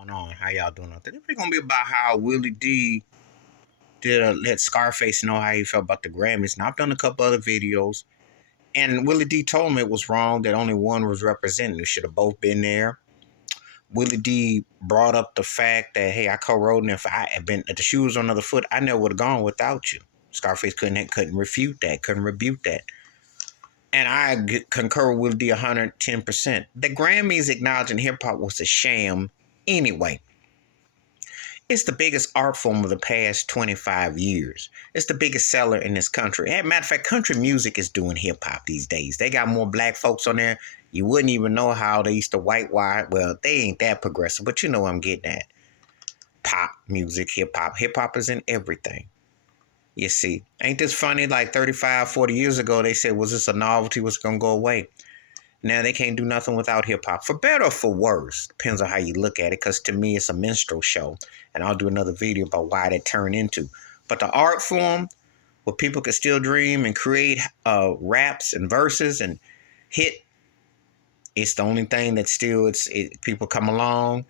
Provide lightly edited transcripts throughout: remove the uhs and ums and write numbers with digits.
Going on? How y'all doing out there? It's gonna be about how Willie D did let Scarface know how he felt about the Grammys. Now I've done a couple other videos, and Willie D told me it was wrong that only one was represented. We should have both been there. Willie D brought up the fact that hey, I co-wrote, and if I had been if the shoe was on the other foot, I never would have gone without you. Scarface couldn't refute that, couldn't rebuke that. And concur with the 110%. The Grammys acknowledging hip hop was a sham anyway. It's the biggest art form of the past 25 years. It's the biggest seller in this country. As a matter of fact, country music is doing hip hop these days. They got more black folks on there. You wouldn't even know how they used to whitewash. Well, they ain't that progressive, but you know what I'm getting at. Pop music, hip hop. Hip hop is in everything. You see, ain't this funny? Like 35, 40 years ago, they said, was this a novelty? Was it going to go away? Now they can't do nothing without hip hop. For better or for worse, depends on how you look at it, because to me, it's a minstrel show. And I'll do another video about why that turned into. But the art form, where people can still dream and create raps and verses and hit, it's the only thing that still, people come along,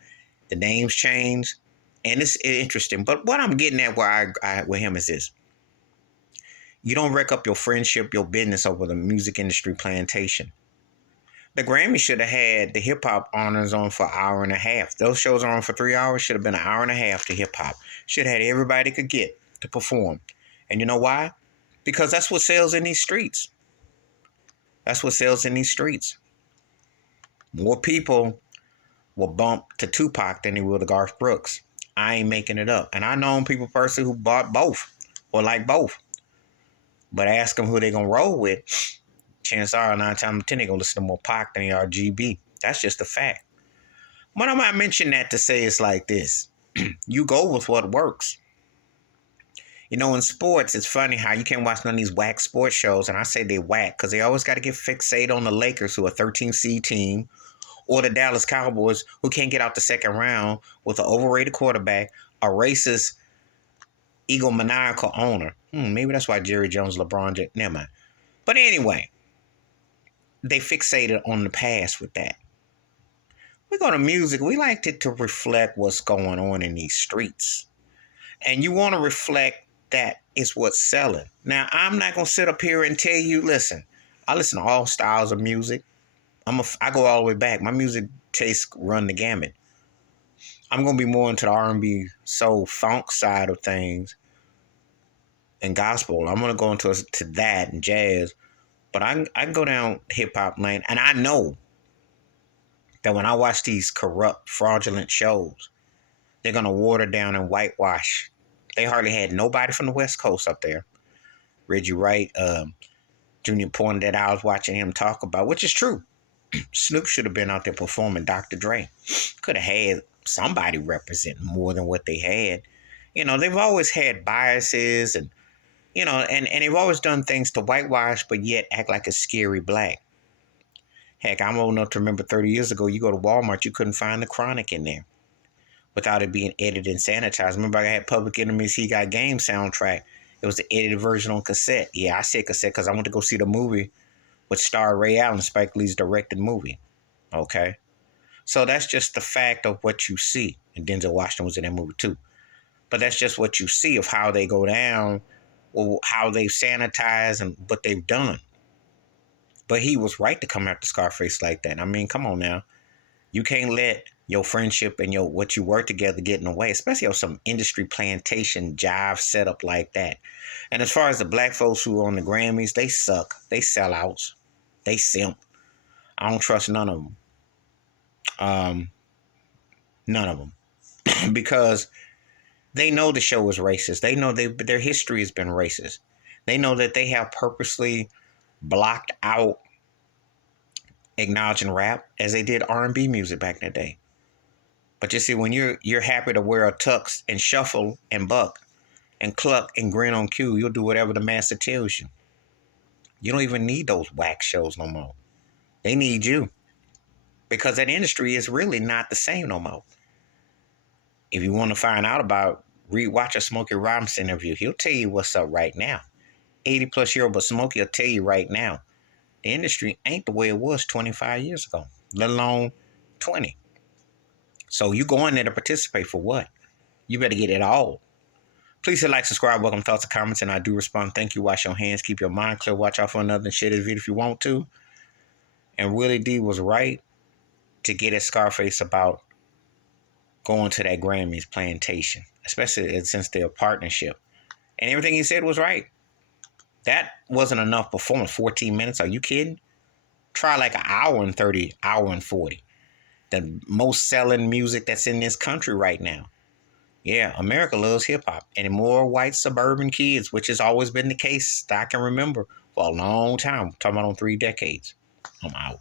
the names change, and it's interesting. But what I'm getting at with him is this. You don't wreck up your friendship, your business over the music industry plantation. The Grammy should have had the hip hop honors on for an hour and a half. Those shows are on for 3 hours. Should have been an hour and a half to hip hop. Should have had everybody could get to perform. And you know why? Because that's what sells in these streets. That's what sells in these streets. More people will bump to Tupac than they will to Garth Brooks. I ain't making it up. And I know people personally who bought both or like both. But ask them who they going to roll with. Chances are 9 times out of 10 they're going to listen to more Pac than they are GB. That's just a fact. But I might mention that to say it's like this. You go with what works. You know, in sports, it's funny how you can't watch none of these whack sports shows. And I say they whack because they always got to get fixated on the Lakers, who are a 13 seed team, or the Dallas Cowboys, who can't get out the second round with an overrated quarterback, a racist, egomaniacal owner. Maybe that's why Jerry Jones, LeBron James, never mind. But anyway, they fixated on the past with that. We go to music. We like it to reflect what's going on in these streets. And you want to reflect that is what's selling. Now, I'm not going to sit up here and tell you, listen, I listen to all styles of music. I go all the way back. My music taste run the gamut. I'm going to be more into the R&B, soul, funk side of things and gospel. I'm going to go into that and jazz. But I can go down hip-hop lane. And I know that when I watch these corrupt, fraudulent shows, they're going to water down and whitewash. They hardly had nobody from the West Coast up there. Reggie Wright, Junior pointed that out. I was watching him talk about, which is true. Snoop should have been out there performing. Dr. Dre could have had somebody representing more than what they had. You know, they've always had biases and, you know, and they've always done things to whitewash, but yet act like it's scary black. Heck, I'm old enough to remember 30 years ago, you go to Walmart, you couldn't find the Chronic in there without it being edited and sanitized. Remember, I had Public Enemy's He Got Game soundtrack. It was the edited version on cassette. Yeah, I said cassette because I went to go see the movie which starred Ray Allen, Spike Lee's directed movie. Okay? So that's just the fact of what you see. And Denzel Washington was in that movie too. But that's just what you see of how they go down, or how they've sanitized and what they've done. But he was right to come after Scarface like that. I mean, come on now. You can't let your friendship and what you work together get in the way, especially on some industry plantation jive setup like that. And as far as the black folks who are on the Grammys, they suck. They sellouts. They simp. I don't trust none of them. None of them. Because they know the show is racist. They know their history has been racist. They know that they have purposely blocked out acknowledging rap as they did R&B music back in the day. But you see, when you're happy to wear a tux and shuffle and buck and cluck and grin on cue, you'll do whatever the master tells you. You don't even need those whack shows no more. They need you. Because that industry is really not the same no more. If you want to find out about, watch a Smokey Robinson interview. He'll tell you what's up right now. 80-plus-year-old, but Smokey will tell you right now. The industry ain't the way it was 25 years ago, let alone 20. So you go in there to participate for what? You better get it all. Please hit like, subscribe, welcome thoughts and comments, and I do respond. Thank you. Wash your hands. Keep your mind clear. Watch out for another and share this video if you want to. And Willie D was right to get at Scarface about going to that Grammys plantation, especially since their partnership. And everything he said was right. That wasn't enough performance. 14 minutes. Are you kidding? Try like an hour and 30, hour and 40. The most selling music that's in this country right now. Yeah, America loves hip hop. And more white suburban kids, which has always been the case that I can remember for a long time. I'm talking about on 3 decades. I'm out.